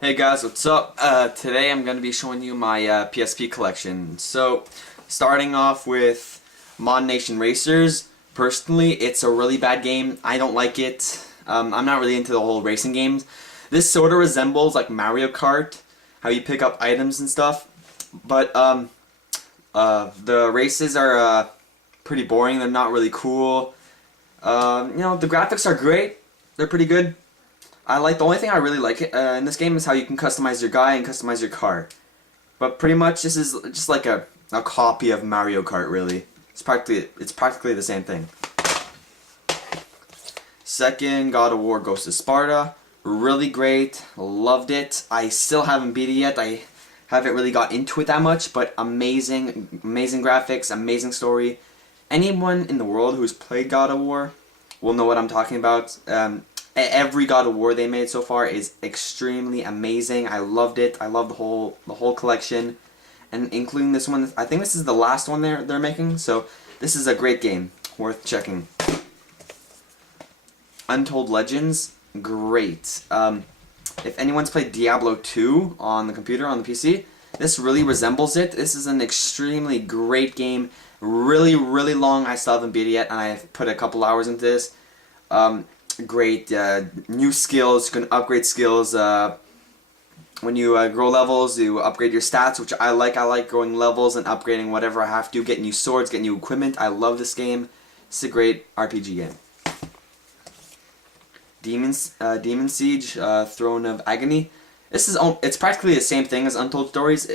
Hey guys, what's up? Today I'm going to be showing you my PSP collection. So, starting off with Mod Nation Racers. Personally, it's a really bad game. I don't like it. I'm not really into the whole racing games. This sort of resembles like Mario Kart, how you pick up items and stuff. But the races are pretty boring. They're not really cool. The graphics are great. They're pretty good. The only thing I really like in this game is how you can customize your guy and customize your car. But pretty much this is just like a copy of Mario Kart, really. It's practically the same thing. Second, God of War Ghost of Sparta. Really great. Loved it. I still haven't beat it yet. I haven't really got into it that much, but amazing, amazing graphics, amazing story. Anyone in the world who's played God of War will know what I'm talking about. Every God of War they made so far is extremely amazing. I loved it. I love the whole collection, and including this one. I think this is the last one they're making. So this is a great game, worth checking. Untold Legends, great. If anyone's played Diablo 2 on the computer, on the PC, this really resembles it. This is an extremely great game. Really, really long. I still haven't beat it yet, and I've put a couple hours into this. Great new skills. You can upgrade skills when you grow levels. You upgrade your stats, which I like. I like growing levels and upgrading whatever I have to. Get new swords, get new equipment. I love this game. It's a great RPG game. Demon Siege, Throne of Agony. It's practically the same thing as Untold Stories,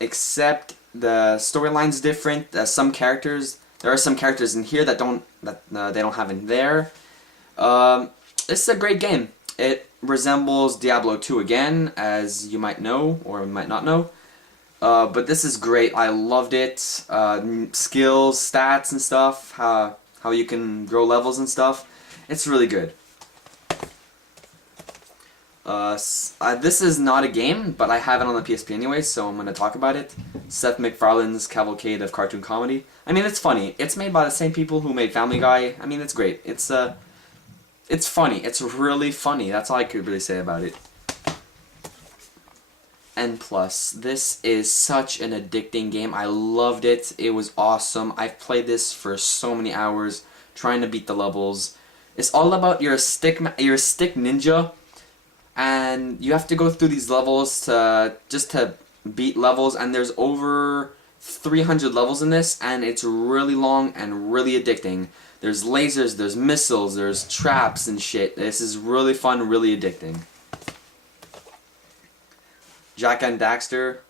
except the storyline's different. There are some characters in here that they don't have in there. This is a great game. It resembles Diablo 2 again, as you might know, or might not know. But this is great. I loved it. Skills, stats, and stuff. How you can grow levels and stuff. It's really good. This is not a game, but I have it on the PSP anyway, so I'm going to talk about it. Seth MacFarlane's Cavalcade of Cartoon Comedy. I mean, it's funny. It's made by the same people who made Family Guy. I mean, it's great. It's funny. It's really funny. That's all I could really say about it. And plus, this is such an addicting game. I loved it. It was awesome. I've played this for so many hours, trying to beat the levels. It's all about you're a stick ninja, and you have to go through these levels just to beat levels. And there's over 300 levels in this, and it's really long and really addicting. There's lasers, there's missiles, there's traps and shit. This is really fun, really addicting. Jak and Daxter,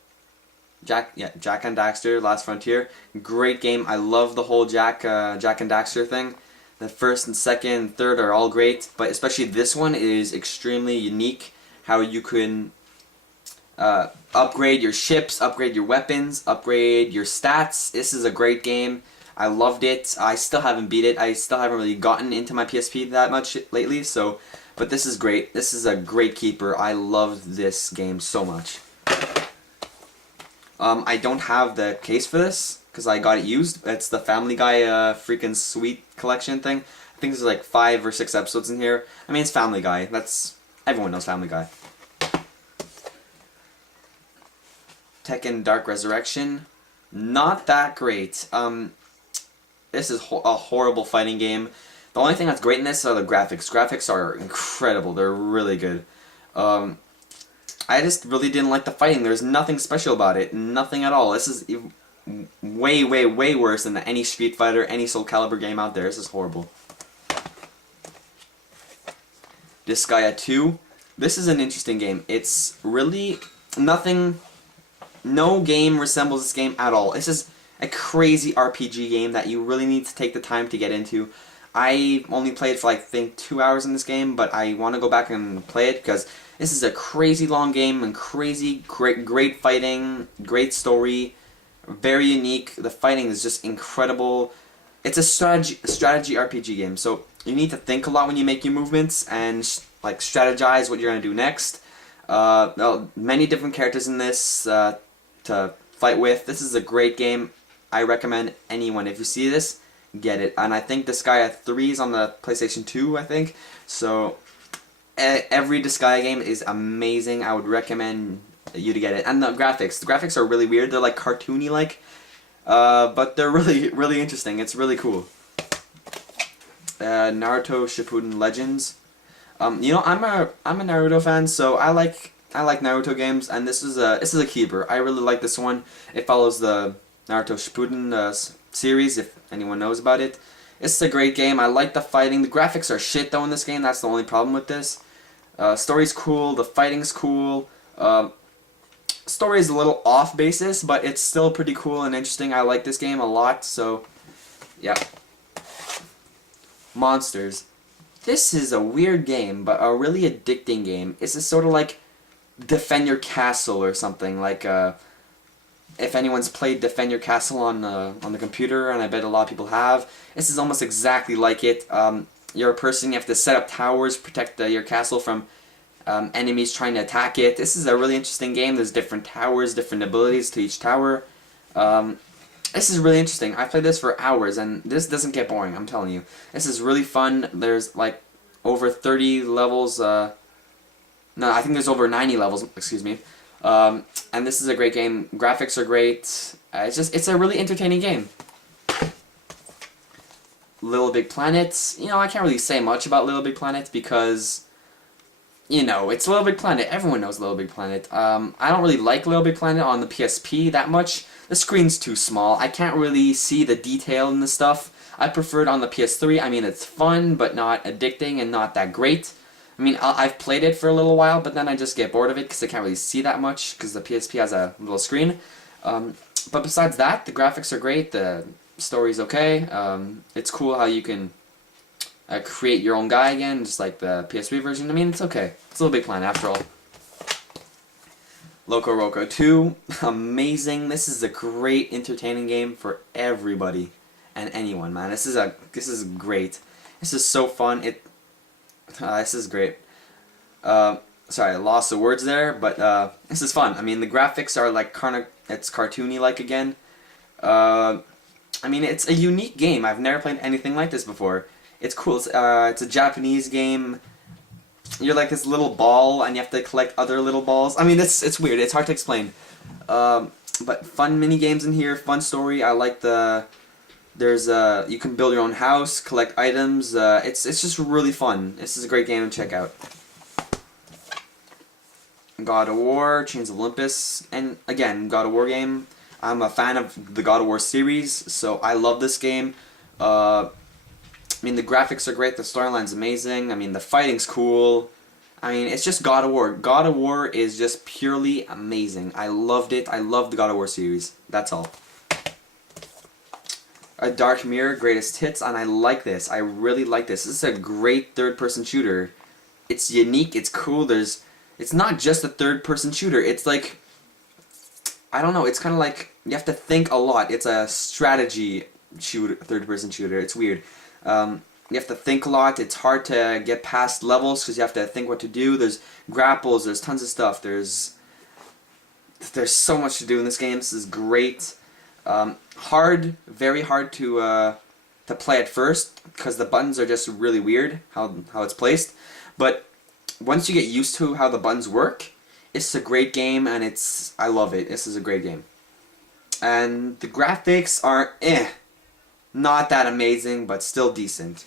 Last Frontier. Great game. I love the whole Jak and Daxter thing. The first and second and third are all great, but especially this one is extremely unique. How you can upgrade your ships, upgrade your weapons, upgrade your stats. This is a great game. I loved it. I still haven't beat it. I still haven't really gotten into my PSP that much lately, but this is great. This is a great keeper. I loved this game so much. I don't have the case for this because I got it used. It's the Family Guy freaking sweet collection thing. I think there's like 5 or 6 episodes in here. I mean, it's Family Guy. Everyone knows Family Guy. Tekken Dark Resurrection, not that great. This is a horrible fighting game. The only thing that's great in this are the graphics. Graphics are incredible. They're really good. I just really didn't like the fighting. There's nothing special about it. Nothing at all. This is way, way, way worse than any Street Fighter, any Soul Calibur game out there. This is horrible. Disgaea 2. This is an interesting game. It's really nothing. No game resembles this game at all. This is a crazy RPG game that you really need to take the time to get into. I only played for I think 2 hours in this game, but I want to go back and play it because this is a crazy long game and great fighting, great story, very unique. The fighting is just incredible. It's a strategy RPG game, so you need to think a lot when you make your movements and like strategize what you're gonna do next. Many different characters in this to fight with. This is a great game. I recommend anyone, if you see this, get it. And I think Disgaea 3 is on the PlayStation 2, I think. So Every Disgaea game is amazing. I would recommend you to get it. And the graphics are really weird. They're like cartoony like, but they're really interesting. It's really cool. Naruto Shippuden Legends. You know, I'm a Naruto fan, so I like Naruto games, and this is a keeper. I really like this one. It follows the Naruto Shippuden series, if anyone knows about it. It's a great game. I like the fighting. The graphics are shit though in this game. That's the only problem with this. Story's cool. The fighting's cool. Story is a little off basis, but it's still pretty cool and interesting. I like this game a lot. So, yeah. Monsters. This is a weird game, but a really addicting game. It's a sort of like Defend Your Castle or something. Like, if anyone's played Defend Your Castle on the computer, and I bet a lot of people have, this is almost exactly like it. You're a person, you have to set up towers, protect your castle from enemies trying to attack it. This is a really interesting game. There's different towers, different abilities to each tower. This is really interesting. I played this for hours, and this doesn't get boring, I'm telling you. This is really fun. There's like over 30 levels. No, I think there's over 90 levels, excuse me. And this is a great game. Graphics are great. It's a really entertaining game. Little Big Planet. You know, I can't really say much about Little Big Planet because, you know, it's Little Big Planet. Everyone knows Little Big Planet. I don't really like Little Big Planet on the PSP that much. The screen's too small. I can't really see the detail in the stuff. I prefer it on the PS3. I mean, it's fun, but not addicting and not that great. I mean, I've played it for a little while, but then I just get bored of it because I can't really see that much because the PSP has a little screen. But besides that, the graphics are great. The story's okay. It's cool how you can create your own guy again, just like the PSP version. I mean, it's okay. It's a Little Big Planet after all. Loco Roco 2, amazing. This is a great, entertaining game for everybody and anyone, man. This is great. This is so fun. This is great. Sorry, I lost the words there, but this is fun. I mean, the graphics are like it's cartoony like again. I mean, it's a unique game. I've never played anything like this before. It's cool. It's a Japanese game. You're like this little ball, and you have to collect other little balls. I mean, it's weird. It's hard to explain. But fun mini games in here. Fun story. I like you can build your own house, collect items. It's just really fun. This is a great game to check out. God of War, Chains of Olympus, and again, God of War game. I'm a fan of the God of War series, so I love this game. I mean, the graphics are great, the storyline's amazing, I mean, the fighting's cool. I mean, it's just God of War. God of War is just purely amazing. I loved it. I love the God of War series. That's all. A Dark Mirror, Greatest Hits, and I like this. I really like this. This is a great third-person shooter. It's unique, it's cool, it's not just a third-person shooter. It's like, I don't know, it's kind of like, you have to think a lot. It's a strategy third-person shooter. It's weird. You have to think a lot. It's hard to get past levels because you have to think what to do. There's grapples. There's tons of stuff. There's so much to do in this game. This is great. Hard, very hard to play at first because the buttons are just really weird how it's placed. But once you get used to how the buttons work, it's a great game, and I love it. This is a great game. And the graphics are not that amazing, but still decent.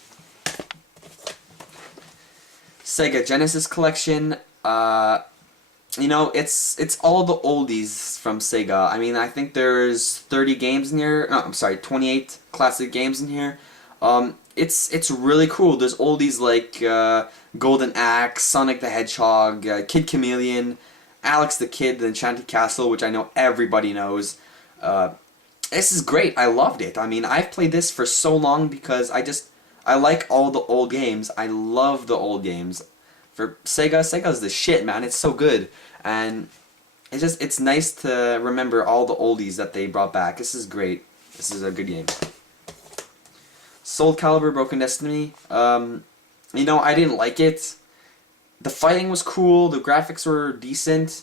Sega Genesis Collection, you know, it's all the oldies from Sega. I mean, I think there's 30 games in here. No, I'm sorry, 28 classic games in here. It's really cool. There's oldies like Golden Axe, Sonic the Hedgehog, Kid Chameleon, Alex the Kid, The Enchanted Castle, which I know everybody knows. This is great. I loved it. I mean, I've played this for so long because I like all the old games. I love the old games. For Sega's the shit, man. It's so good. And it's nice to remember all the oldies that they brought back. This is great. This is a good game. Soul Calibur Broken Destiny. You know, I didn't like it. The fighting was cool. The graphics were decent.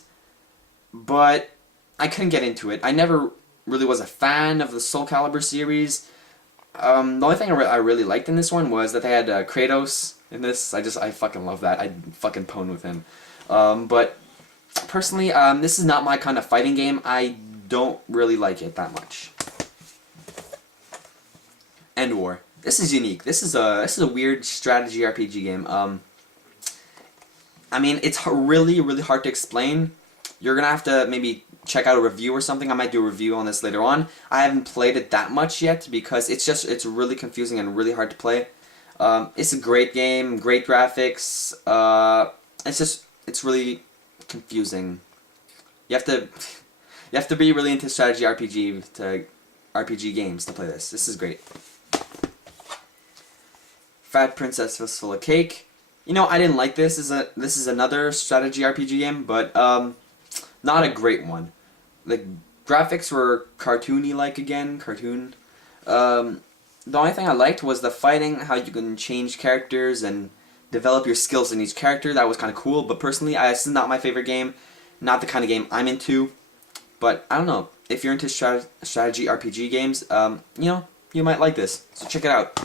But I couldn't get into it. I never really was a fan of the Soul Calibur series. The only thing I really liked in this one was that they had Kratos in this. I fucking love that. I fucking pwn with him. But personally, this is not my kind of fighting game. I don't really like it that much. End War. This is unique. This is a weird strategy RPG game. I mean, it's really, really hard to explain. You're gonna have to maybe check out a review or something. I might do a review on this later on. I haven't played it that much yet because it's really confusing and really hard to play. It's a great game, great graphics. It's really confusing. You have to be really into strategy RPG games to play this. This is great. Fat Princess Fistful of Cake. You know, I didn't like this. This is another strategy RPG game, but not a great one. The graphics were cartoony-like again, cartoon. The only thing I liked was the fighting, how you can change characters and develop your skills in each character. That was kind of cool, but personally, this is not my favorite game. Not the kind of game I'm into. But I don't know. If you're into strategy RPG games, you know, you might like this. So check it out.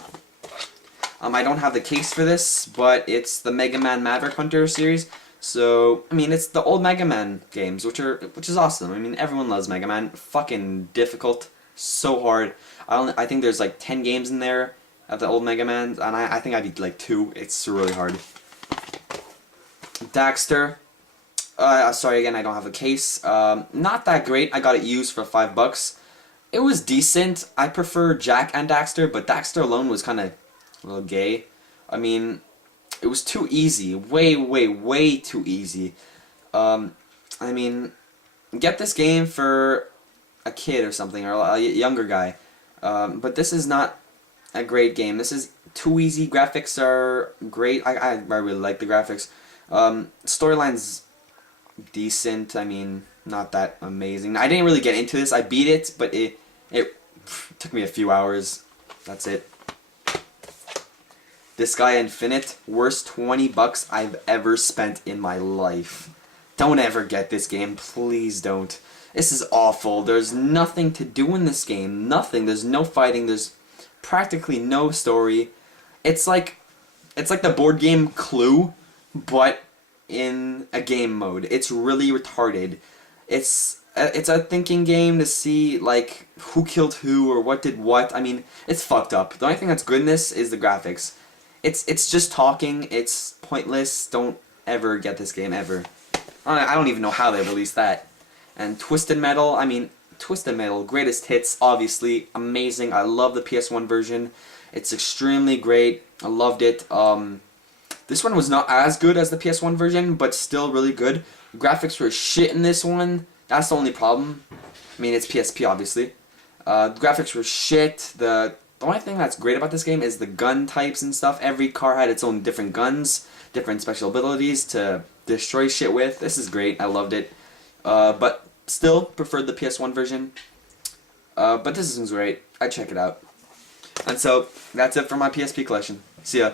I don't have the case for this, but it's the Mega Man Maverick Hunter series. So, I mean, it's the old Mega Man games, which is awesome. I mean, everyone loves Mega Man. Fucking difficult, so hard. I think there's like 10 games in there of the old Mega Man, and I think I beat like 2. It's really hard. Daxter. Sorry again, I don't have a case. Not that great. I got it used for $5. It was decent. I prefer Jak and Daxter, but Daxter alone was kind of a little gay. I mean, it was too easy. Way, way, way too easy. I mean, get this game for a kid or something, or a younger guy. But this is not a great game. This is too easy. Graphics are great. I really like the graphics. Storyline's decent. I mean, not that amazing. I didn't really get into this. I beat it, but it took me a few hours. That's it. Disgaea Infinite, worst $20 I've ever spent in my life. Don't ever get this game, please don't. This is awful. There's nothing to do in this game. Nothing. There's no fighting. There's practically no story. It's like the board game Clue, but in a game mode. It's really retarded. It's a thinking game to see like who killed who or what did what. I mean, it's fucked up. The only thing that's good in this is the graphics. It's just talking. It's pointless. Don't ever get this game ever. I don't even know how they released that. And Twisted Metal. I mean, Twisted Metal, greatest hits, obviously amazing. I love the PS1 version. It's extremely great. I loved it. This one was not as good as the PS1 version, but still really good. Graphics were shit in this one. That's the only problem. I mean, it's PSP, obviously. The graphics were shit. The only thing that's great about this game is the gun types and stuff. Every car had its own different guns, different special abilities to destroy shit with. This is great. I loved it. But still preferred the PS1 version. But this is great. I'd check it out. And so, that's it for my PSP collection. See ya.